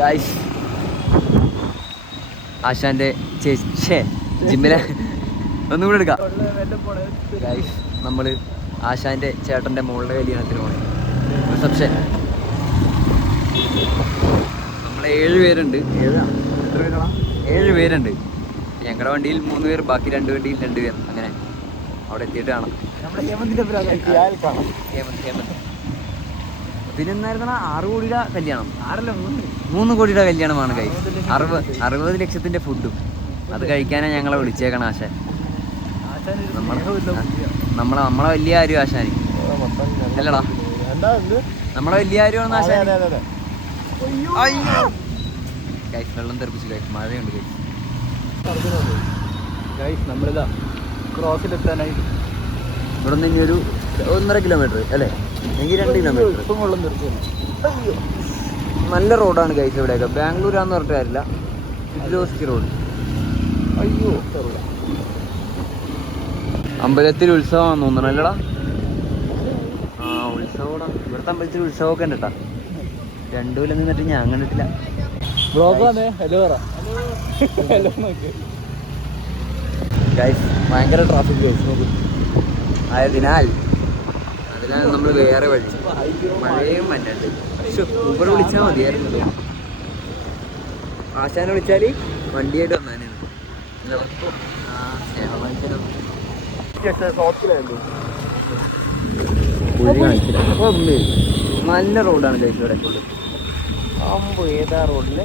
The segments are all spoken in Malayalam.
ഗായ്സ് ആശാന്റെ ജിമ്മിലെ ഒന്നുകൂടെ എടുക്കാം ഗായ്സ്. നമ്മള് ആശാന്റെ ചേട്ടന്റെ മോളുടെ കല്യാണത്തിന് പോണേ റിസപ്ഷൻ. നമ്മൾ 7 പേരുണ്ട്. 7 പേരുണ്ട്. ഞങ്ങളുടെ വണ്ടിയിൽ 3 പേർ, ബാക്കി 2 വണ്ടിയിൽ 2 പേർ. അങ്ങനെ അവിടെ എത്തിയിട്ട് കാണാം. പിന്നെ എന്നായിരുന്ന 6 കോടിയുടെ കല്യാണം, 3 കോടിയുടെ കല്യാണമാണ് കൈ. 60 ലക്ഷത്തിന്റെ ഫുഡും അത് കഴിക്കാനാണ് ഞങ്ങളെ വിളിച്ചേക്കണം ആശാൻ. നമ്മളെ വലിയ ആരും ആശാന് അല്ലടാ, നമ്മളെ വലിയ ആരുമാണ് ആശാൻ. ഗൈസ് വെള്ളം തെറിപ്പിച്ചു ഗൈസ്, മഴയുണ്ട് ഗൈസ്. നമ്മളിതാ ക്രോസിലെത്താനായി. ഇവിടെ നിന്ന് ഇനി ഒരു 1.5 കിലോമീറ്റർ അല്ലേ, എങ്കിൽ 2 കിലോമീറ്റർ. നല്ല റോഡാണ് ഗൈസ് ഇവിടെയൊക്കെ. ബാംഗ്ലൂരാന്ന് പറഞ്ഞിട്ട് കാര്യമില്ല, ഫിലോസ്ഫി റോഡ്. അയ്യോ, അമ്പലത്തിൽ ഉത്സവമാണെന്ന് തോന്നണം അല്ലടാ. ആ ഉത്സവടാ, ഇവിടുത്തെ അമ്പലത്തിൽ ഉത്സവമൊക്കെ ഉണ്ട് കേട്ടാ. 2 കൊല്ലം നിന്നിട്ട് ഞാൻ കണ്ടിട്ടില്ല. ഗൈസ് ഭയങ്കര ട്രാഫിക് ഗൈസ് നോക്ക്. അതിനാൽ നമ്മൾ വേറെ വഴി. മഴയും മഞ്ഞുണ്ട്. ഊബർ വിളിച്ചാൽ മതിയായിരുന്നു. ആശാനെ വിളിച്ചാൽ വണ്ടിയായിട്ട് വന്നേനെ. നല്ല റോഡാണ് ഗൈസ് ഇവിടെ. അമ്പോ ഏതാ റോഡില്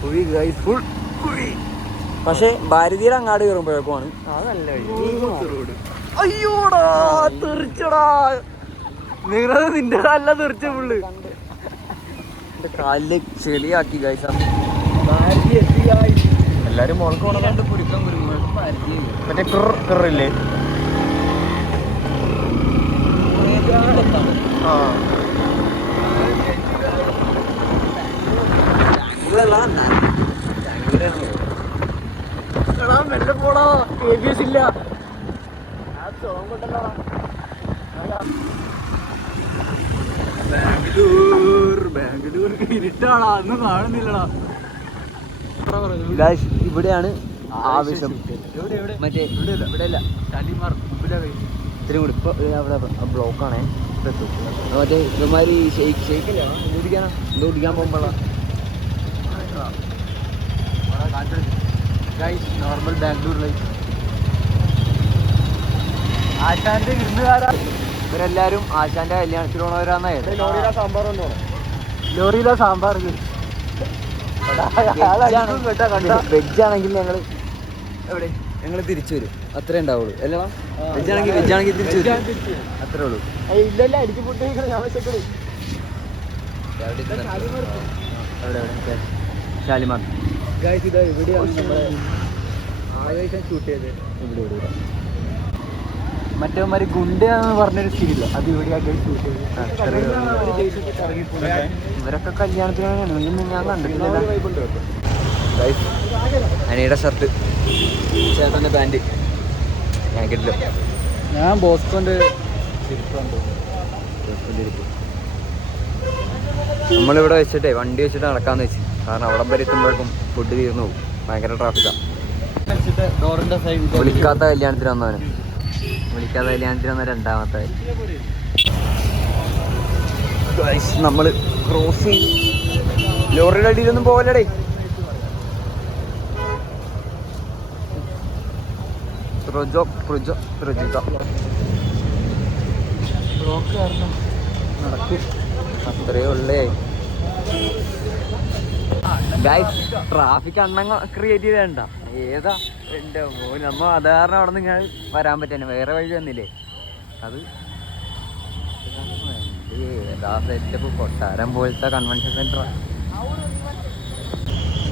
കുഴി ഗൈസ്, ഫുൾ കുഴി. പക്ഷെ ഭാരതീയർ അങ്ങാട് കയറുമ്പോഴേക്കുമാണ് അത് നല്ല റോഡ്. അയ്യോടാ തെറിച്ചടാ, നിന്റെ നല്ല തെറിച്ച ഫുള്ള് കാലില് ചെളിയാക്കി ഗൈസ്. എല്ലാരും മോൾക്ക് പോണ രണ്ട് കുരുക്കം മറ്റേ കിറില്ലേ. മെല്ലെ പോടാ, ABS ഇല്ല. ബാംഗ്ലൂർ ഇരുട്ടാടാ, ഒന്നും കാണുന്നില്ലടാ. ഇവിടെയാണ് ആവശ്യം. മറ്റേ ഇവിടെയല്ല, ഇത്തിരി കൂടി ഇപ്പൊ അവിടെ ബ്ലോക്കാണേ. മറ്റേ ഇതുമാതിരി ഷെയ്ക്കല്ലേ കുടിക്കാനാ, എന്തോ കുടിക്കാൻ പോകുമ്പോഴാ നോർമൽ ബാംഗ്ലൂർ ലൈഫ്. ആശാന്റെ വിരുന്നുകാരാ ഇവരെല്ലാരും. ആശാന്റെ കല്യാണത്തിൽ പോണവരാന്നായിരുന്നു. ലോറിയിലെ സാമ്പാർ വെജാണെങ്കിൽ ഞങ്ങൾ തിരിച്ചു വരും, അത്രേ ഉണ്ടാവുള്ളൂ. അല്ല വെജാണെങ്കിൽ തിരിച്ചു വരും, അത്രേ ഉള്ളൂ. ഷാലിമാർ ഇവിടെയാണ് നമ്മളെ ആവേശം ഷൂട്ട് ചെയ്ത്. ഇവിടെ മറ്റേമാര് ഗുണ്ടയാന്ന് പറഞ്ഞൊരു സ്ഥിതിയില്ല, അത് ഇവിടെയാക്കി ഷൂട്ട് ചെയ്ത്. ഇവരൊക്കെ കല്യാണത്തിനാണ് ഞാൻ കണ്ടിട്ടില്ല. അനിയുടെ ഷർട്ട്, ചേട്ടൻ്റെ പാൻറ് ഞാൻ കിട്ടില്ല. ഞാൻ ബോസ്കോൻ്റെ നമ്മളിവിടെ വെച്ചിട്ടേ വണ്ടി വെച്ചിട്ട് നടക്കാന്ന് വെച്ചു. കാരണം അവിടെ വരെ എത്തുമ്പോഴേക്കും ഫുഡ് തീർന്നു പോകും, ഭയങ്കര ട്രാഫിക്കാണ്. വിളിക്കാത്ത കല്യാണത്തിന് വന്നവന്, വിളിക്കാത്ത കല്യാണത്തിന് വന്ന രണ്ടാമത്തെ നമ്മള് ക്രോസ് ചെയ്യും. ലോറിയുടെ അടിയിലൊന്നും പോവല്ലടേ. അത്രേ ഉള്ളേ ഗൈസ്. ട്രാഫിക് അണ്ണങ്ങ ക്രിയേറ്റ് ചെയ്തേണ്ട ഏതാ എൻ്റെ മോൻ. നമ്മ അത് കാരണം അവിടെ നിന്ന് വരാൻ പറ്റുന്നെ, വേറെ വഴി വന്നില്ലേ. അത് ഏതാ സെറ്റപ്പ്, കൊട്ടാരം പോലത്തെ കൺവെൻഷൻ സെന്റർ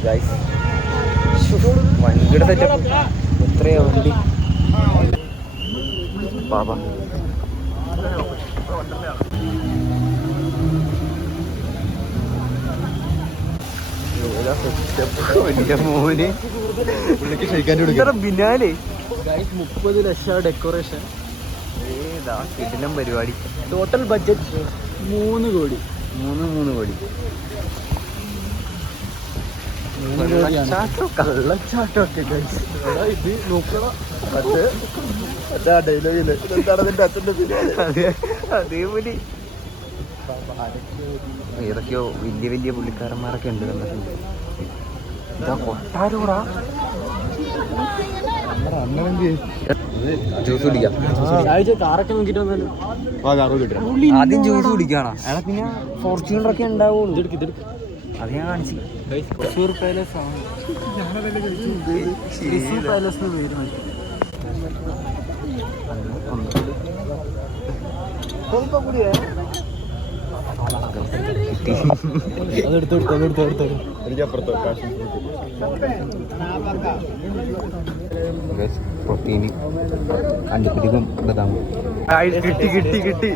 ഗൈസ്. വണ്ടിയുടെ സെറ്റപ്പ് എത്രയാ വണ്ടി ബാബാ. മോന് ബിനാലേ 30 ലക്ഷം ഡെക്കറേഷൻ. ഏതാ കിടിലം പരിപാടി. ടോട്ടൽ ബഡ്ജറ്റ് 3 കോടി. 3 കോടി. കള്ളച്ചാട്ടമൊക്കെ ഇത് നോക്കണം. അതേപോലെ ഏതൊക്കെയോ വലിയ വലിയ പുള്ളിക്കാരന്മാരൊക്കെ ഉണ്ട്. ഇതാ കൊട്ടാരൂടാ. ജ്യൂസ് കുടിക്കാം. കാറൊക്കെ നോക്കിട്ട് വന്നാലും ആദ്യം ജ്യൂസ് കുടിക്കാണോ? അയാളെ പിന്നെ ഫോർച്യൂണറൊക്കെ ഉണ്ടാവുള്ളൂ. അത് ഞാൻ കാണിച്ചു. തൃശ്ശൂർ പാലസ് ആണ്. തൃശ്ശൂർ പാലസ് പേര് പ്രോട്ടീന് അണ്ടിപ്പിടിക്കും ബദാമും കിട്ടി.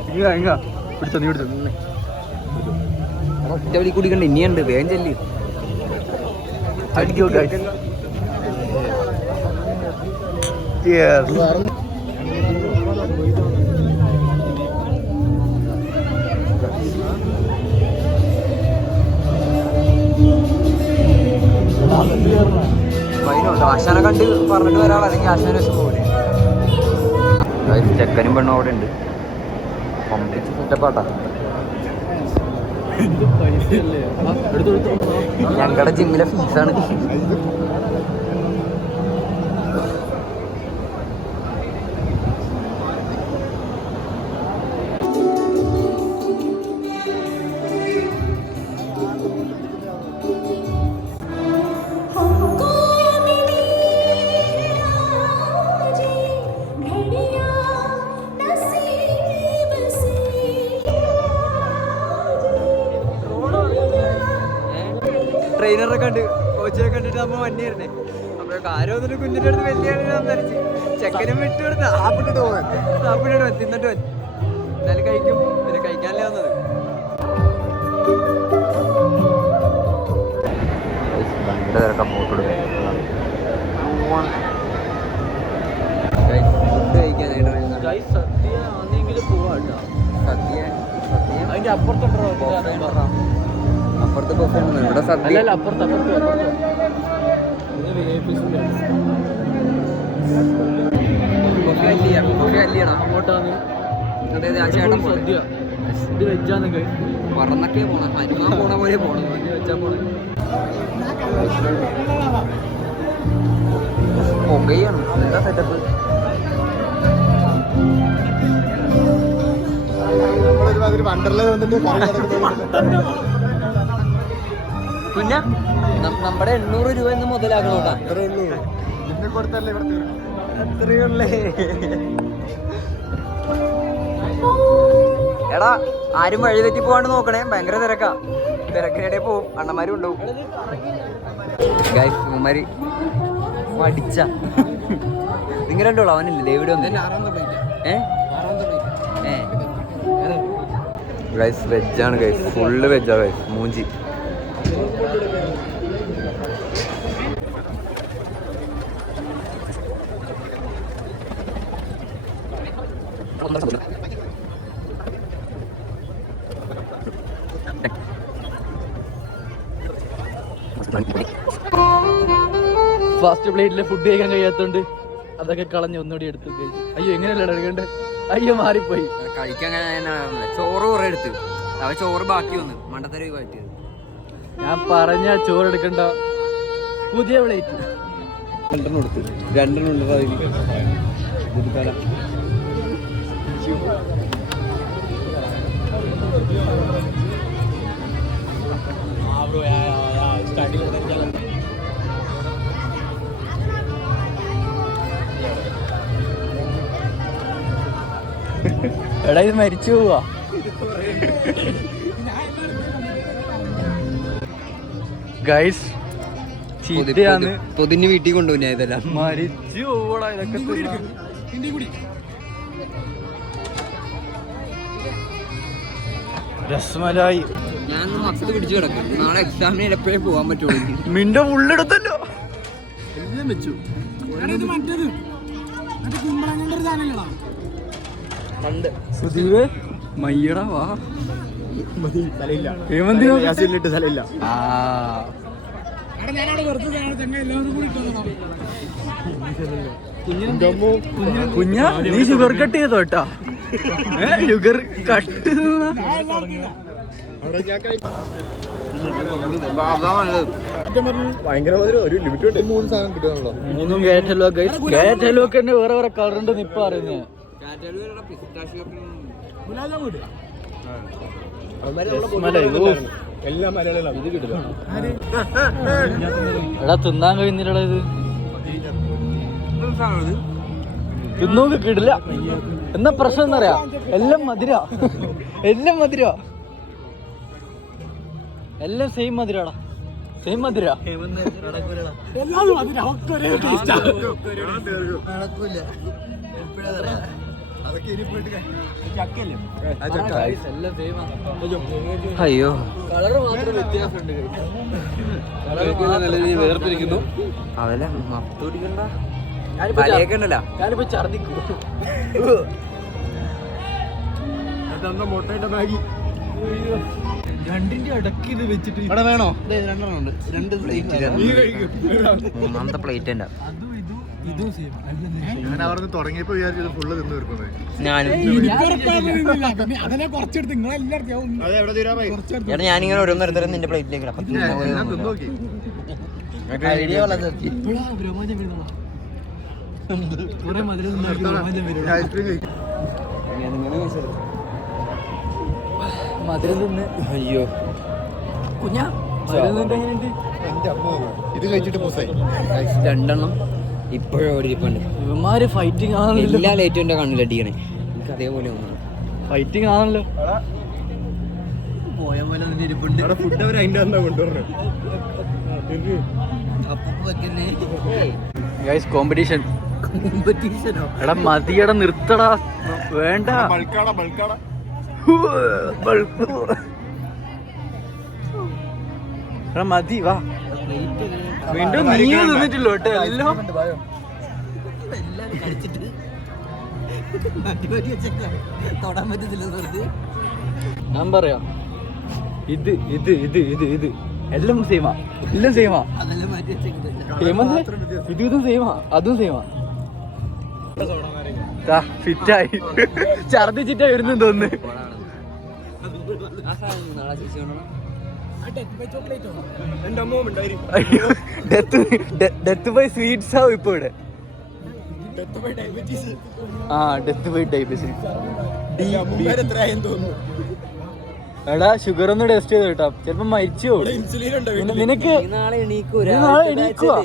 ഒറ്റ വലി കുടിക്കണ്ട. ഇനിയുണ്ട്. വേഗം ചെല്ലി അടിക്കോ. ആശാനെ കണ്ട് പറഞ്ഞിട്ട് വരാൾ, അല്ലെങ്കിൽ ആശാന വെച്ച് പോലെ. ചെക്കനും പെണ്ണും അവിടെ ഉണ്ട്. സെറ്റപ്പാട്ടാ. ഞങ്ങളുടെ ജിമ്മിലെ ഫീസാണ്. ട്രെയിനറെ കണ്ട് കോച്ചിനെ കണ്ടിട്ട് നമ്മൾ വന്നിരുന്നേ. അപ്പൊ കാര്യം വന്നിട്ട് കുഞ്ഞിന്റെ അടുത്ത് വലിയ സംസാരിച്ച് ചെക്കനും വിട്ടുകൊടുത്ത് സാപ്പിട്ടിട്ട് തിന്നിട്ട് വന്നു. എന്നാലും കഴിക്കും. പിന്നെ കഴിക്കാനല്ലേ വന്നത്. ഭയങ്കര തിരക്കാം. ഫോട്ടോ എടുക്കാൻ ഫുഡ് കഴിക്കാനായിട്ട് സദ്യ ആണെങ്കിലും പോവാട്ടോ. സദ്യ അതിന്റെ അപ്പുറത്തുണ്ടോ? അപ്പുറത്ത് ബൊഫേ ആണ്. ഇവിടെ സദ്യ അപ്പുറത്ത് അങ്ങോട്ടാണ്. അതെ ആ ചേട്ടൻ സദ്യ ഇത് വെച്ചാണ് പറന്നൊക്കെ പോണം. ഹനുമാൻ പോണ പോലെ പോണം. വെച്ചാ പോണേ പുകയാണ്. എന്താ സെറ്റപ്പ്? പിന്നെ നമ്മുടെ 800 രൂപ എന്ന് മുതലാക്കണോട്ടാ. അത്രയുള്ളേ. എടാ ആരും വഴി തെറ്റി പോവാണ്ട് നോക്കണേ. ഭയങ്കര തിരക്കാ. തിരക്കിനിടെ പോവും. അണ്ണന്മാരും ഉണ്ടാവും. ഉമ്മാര് പഠിച്ച നിങ്ങൾ രണ്ടോളൂ. അവനില്ലേ ഇവിടെ ഗൈസ് വെജാണ്. ഗൈസ് ഫുള്ള് വെജാ. ഗൈസ് മൂഞ്ചി ഫാസ്റ്റ് പ്ലേറ്റിലെ ഫുഡ് കഴിക്കാൻ കഴിയാത്തോണ്ട് അതൊക്കെ കളഞ്ഞ് ഒന്നുകൂടി എടുത്തു. അയ്യോ എങ്ങനെയല്ല എടുക്കണ്ടേ? അയ്യോ മാറിപ്പോയി. കഴിക്കാൻ ചോറ് കുറെ എടുത്ത്. അവ ചോറ് ബാക്കി വന്നു. മണ്ടത്തര പറ്റിയത്. ഞാൻ പറഞ്ഞ ചോറ് എടുക്കണ്ട. പുതിയ പ്ലേറ്റ് 2 എടുത്ത് 2 ഉണ്ട്. എടാ ഇത് മരിച്ചു പോവാ. ഗൈസ് ചീത്തയാണ്. പൊതിന് വീട്ടിൽ കൊണ്ടുപോയി. ഇതെല്ലാം മരിച്ചു പോവാ. ഇതൊക്കെ രസ്മലായി. ഞാൻ മൊത്തത്തിൽ പിടിച്ചു കിടക്കും. നാളെ എക്സാമിന് എപ്പോഴേ പോകാൻ പറ്റുള്ളൂ. മിന്റെ ഉള്ളെടുത്തല്ലോ. എല്ലാം വെച്ചു. സുധീവേ മയ്യടാ വാ. സ്ഥലമില്ല. കുഞ്ഞ നീ ഷുഗർ കട്ട് ചെയ്തോ കേട്ടാ. ഷുഗർ കട്ട് ഭയങ്കര ഒരു ലിമിറ്റ് ഉണ്ട്. 3 സാധനം കിട്ടുകയാണല്ലോ. 3 കേറ്റല്ലോ ഗൈസ്. കേറ്റല്ലോ ഒക്കെ വേറെ വേറെ കളർ ഉണ്ട് ഇപ്പൊ അറിയുന്നേ. എല്ലാ മലയാളികളും ഇത് കിട്ടില്ല. എടാ തിന്നാൻ കഴിയുന്നില്ലടാ ഇത്. തിന്നോക്ക് കിടില്ല. എന്നാ പ്രശ്നം എന്നറിയാ, എല്ലാം മധുര, എല്ലാം മധുര, എല്ലാം സെയിം മധുരാടാ, സെയിം മധുര. അയ്യോ കളറ് മാത്രം വ്യത്യാസമുണ്ട്. വേർതിരിക്കുന്നു. അവലെ മത്ത് പിടിക്കണ്ട. തലയൊക്കെണ്ടല്ലോ. ഞാനിപ്പോ ഛർദിക്കും. മുട്ടയുടെ ബാഗി രണ്ടിന്റെ ഇടയ്ക്ക് ഇത് വെച്ചിട്ട് ഇവിടെ വേണോ? മൂന്നാമത്തെ പ്ലേറ്റ് ഉണ്ട്. ഞാൻ അവിടെ തുടങ്ങിയപ്പോ വിചാരിച്ചത് ഫുള്ള് തിന്നു തീർക്കുന്നത്. ഞാനിങ്ങനെ ഓരോന്നോരോരുത്തരും നിന്റെ പ്ലേറ്റിലേക്ക് നോക്കി മധുരം തിന്ന്. അയ്യോ കുഞ്ഞാ മധുരം എങ്ങനെയുണ്ട്? ഇത് കഴിച്ചിട്ട് പൂസായി. 2 എണ്ണം ഇപ്പോഴും അവിടെ ഇരിപ്പുണ്ട്. ഇവന്മാര് ഫൈറ്റിംഗ് ആണല്ലോ. എല്ലാ ലൈറ്റും എന്റെ കണ്ണിൽ അടിക്കണേ. എനിക്ക് അതേപോലെ തോന്നുന്നു. ഫൈറ്റിംഗ് ആണല്ലോ. പോയ പോലെ അതിന്റെ ഇരിപ്പുണ്ട്. ഫുഡ് അവർ അതിന്റെ എന്താ കൊണ്ടുവരണേ? Guys competition. എടാ മതിയടാ, നിർത്തടാ, വേണ്ട. ബൾക്കാടാ എടാ മതി, വാ. വീണ്ടും നീ തിന്നിട്ടില്ലോ കേട്ടോ എല്ലാം. ഞാൻ പറയാം, ഇത് ഇത് ഇത് ഇത് ഇത് എല്ലാം സെയിമാ, എല്ലാം സെയിമാ. ഹേമന്ത് ഇതും സെയിമാ, അതും സെയിമാ. ഫിറ്റായി ഛർദിച്ചിട്ടാ വരുന്നു തോന്നുന്നു. ഡെത്ത് ബൈ സ്വീറ്റ്സ് ആവും ഇപ്പൊ ഇവിടെ. ആ ഡെത്ത് ബൈ ഡയബറ്റീസ്. എടാ ഷുഗർ ഒന്ന് ടെസ്റ്റ് ചെയ്ത് കേട്ടാ, ചിലപ്പോ മരിച്ചോ. നിനക്ക് നാളെ എണീക്കുവാ.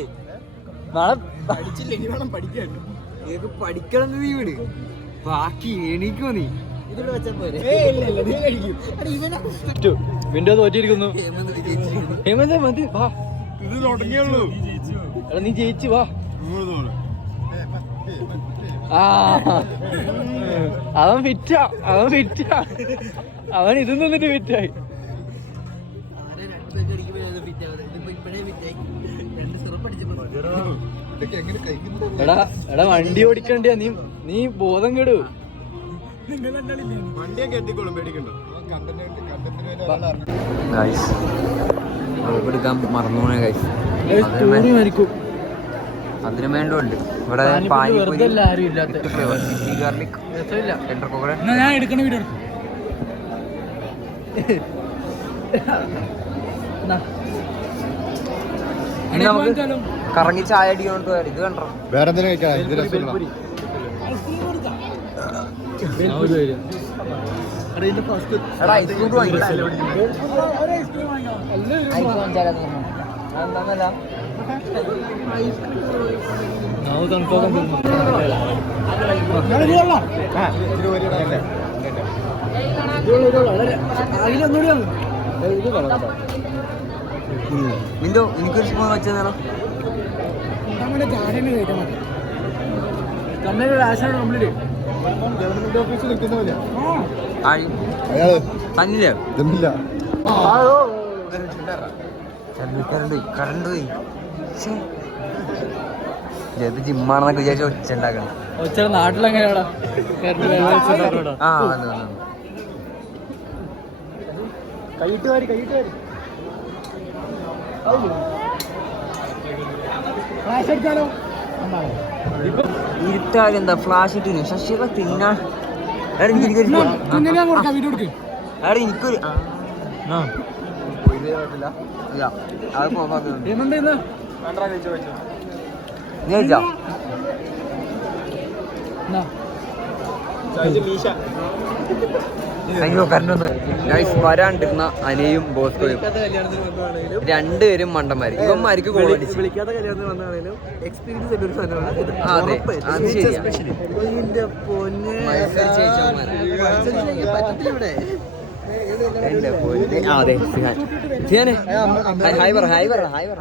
നാളെ പഠിക്കണം നീ വീട്. ബാക്കി എണീക്കോ നീ. വിൻഡോ തോറ്റിരിക്കുന്നു. ഹേമന്ത് മതി, വാ. ഇത് തുടങ്ങിയുള്ളൂ. എടാ നീ ജയിച്ചു, വാ. ആ അവൻ ഫിറ്റാ, അവൻ ഫിറ്റാ, അവൻ ഇത് നിന്നിട്ട് ഫിറ്റായി. എടാ എടാ വണ്ടി ഓടിക്കണ്ടിയാ നീ, നീ ബോധം കെടു. വണ്ടിയൊക്കെ എത്തിക്കോളും, പേടിക്കണ്ട. എടുക്കാൻ മറന്നു പോണേ ഗൈസ്. അതിന് വേണ്ടുണ്ട് ഇവിടെ പാനിപ്പൂരി, ഗാർലിക്, ഞാൻ എടുക്കണ വീഡിയോ ഇനി നമുക്ക് കറങ്ങി ചായ അടിക്കൊണ്ട് പോയാൽ ഇത് കണ്ടോ. വേറെ എന്തെങ്കിലും കഴിക്കാം. ഇത് രസമില്ല. എടാ ഐസ്ക്രീം വാങ്ങിക്കല്ല. മിന്തോ എനിക്കൊരു സ്പൂൺ വെച്ചതാണോ? കംപ്ലീറ്റ് ഗവൺമെന്റ് ഓഫീസിൽ നിൽക്കുന്ന പോലെ ആയി അയാള് തന്നില്ലേ ഇതൊന്നുമില്ല. കറണ്ട് പോയി ഇത് ജിമ്മാണെന്നൊക്കെ വിചാരിച്ച ഒച്ച ഉണ്ടാക്കണം ഒച്ച നാട്ടിലെങ്ങനെയാടാ ആ വന്നു വന്നു കൈയിട്ട് വാരി ഫ്ലാഷ് അടിച്ചാലോ ഇരുട്ടാലും എന്താ ഫ്ലാഷ് ഇട്ടിന് ശശിയൊക്കെ തിന്നാൻ എനിക്കൊരു അയ്യോ കറണ്ട് വരാണ്ടിരുന്ന അനിയും ബോസ്കോയും രണ്ടുപേരും മണ്ടന്മാര് ഇവന്മാർക്ക് ഗോൾ അടിച്ചു. വിളിക്കാത്ത കല്യാണത്തിന് വന്നാണേലും എക്സ്പീരിയൻസ് ഒരു സാധനമാണ് അതെ അത് ശരിയാ. ഇതിന്റെ പൊന്നെ പറ്റത്തിലിവിടെ എന്റെ പൊന്നെ. ആ, അതെ സിഹാൻ. സിഹാനെ ഹായ് പറ ഹായ് പറ ഹായ് പറ.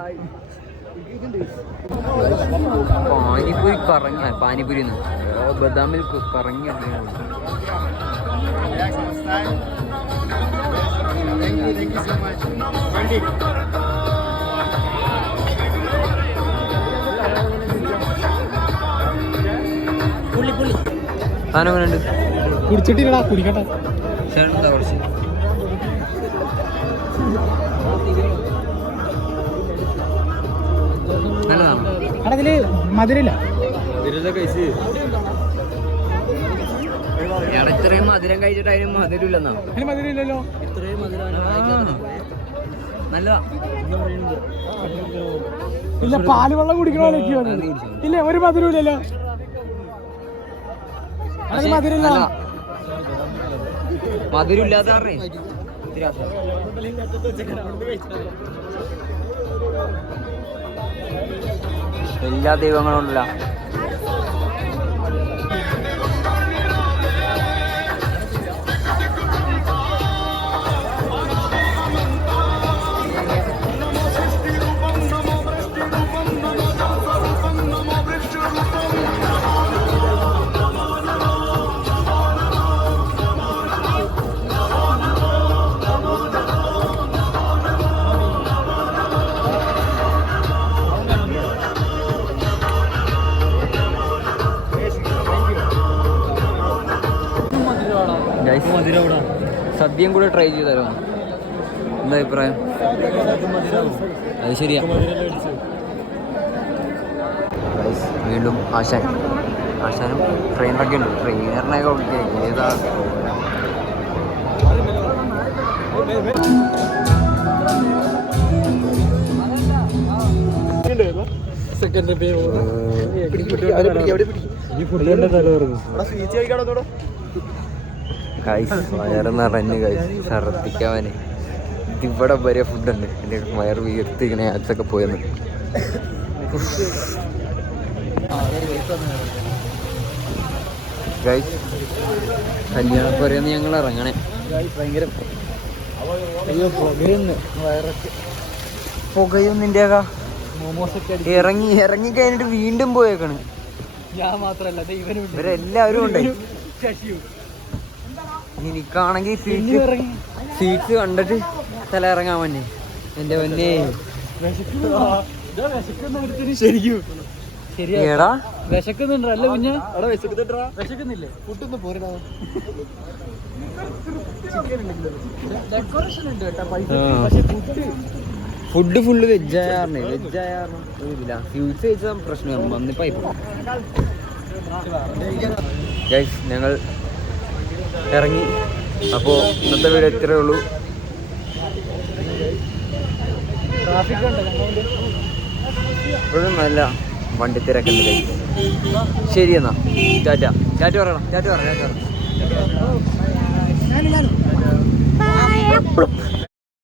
പാനിപൂരി കറങ്ങ പാനിപൂരി ബദാമിൽ കറങ്ങി സാധനം കുടിച്ചിട്ടില്ലടാ കുടിക്കട്ടെ കുറച്ച് നല്ലതാണ്. അതില് മധുരമില്ല ഇത്രയും മധുരം കഴിച്ചിട്ട് അതിന് മധുരമില്ലെന്നാ. അതിന് മധുരമില്ലല്ലോ. ഇത്രയും മധുരം നല്ലതാ. ഇല്ല പാല് വെള്ളം കുടിക്കണോ ഇല്ല ഒരു മധുരമില്ലല്ലോ. അത് മധുരമില്ല. മധുരം ഇല്ലാത്ത എല്ലാ ദൈവങ്ങളും ഉണ്ടല്ല. സദ്യയും കൂടെ ട്രൈ ചെയ്താലോ? എന്താ അഭിപ്രായം? അത് ശരിയാ. വീണ്ടും ആശാനും ട്രെയിനറൊക്കെ ഉണ്ട്. ട്രെയിനറിനെയൊക്കെ വിളിക്കുക ഏതാ വയറ് നിറഞ്ഞ് ഛർദിക്കാവനെ. ഇവിടെ വരെ ഫുഡുണ്ട്. എൻ്റെ വയറ് വീർത്തിങ്ങനെ അതൊക്കെ പോയെന്ന്. ഗൈസ് കല്യാണപ്പുരന്ന് ഞങ്ങൾ ഇറങ്ങണേ. ഭയങ്കര പുകയൊന്നിൻ്റെ ഇറങ്ങി കഴിഞ്ഞിട്ട് വീണ്ടും പോയേക്കാണ്. ഞാൻ മാത്രല്ല ഇവരെല്ലാവരും ഉണ്ട്. എനിക്കാണെങ്കിൽ സീറ്റ്സ് കണ്ടിട്ട് തല ഇറങ്ങാൻ വന്നെ. എന്റെ വന്നെ ശരിക്കും ഏടാ വിശക്കുന്നുണ്ടോ? അല്ല കുഞ്ഞ വിശക്കുന്നില്ലേ? ഫുഡൊന്ന് പോരാ. ഡെക്കറേഷൻ ഉണ്ട് കേട്ടോ, പക്ഷെ ഫുഡ് ഫുള്ള് വെജായാറിന് ഇല്ല. ഫ്യൂസ് കഴിച്ചാൽ പ്രശ്നം വന്നിപ്പായി. ഗൈസ് ഞങ്ങൾ ഇറങ്ങി. അപ്പോൾ ഇന്നത്തെ വീഡിയോ ഇത്രയേ ഉള്ളൂ. ഇപ്പോഴും നല്ല വണ്ടി തിരക്കുണ്ട് ഗൈസ്. ശരി എന്നാ ടാറ്റ പറയണം. ടാറ്റ പറ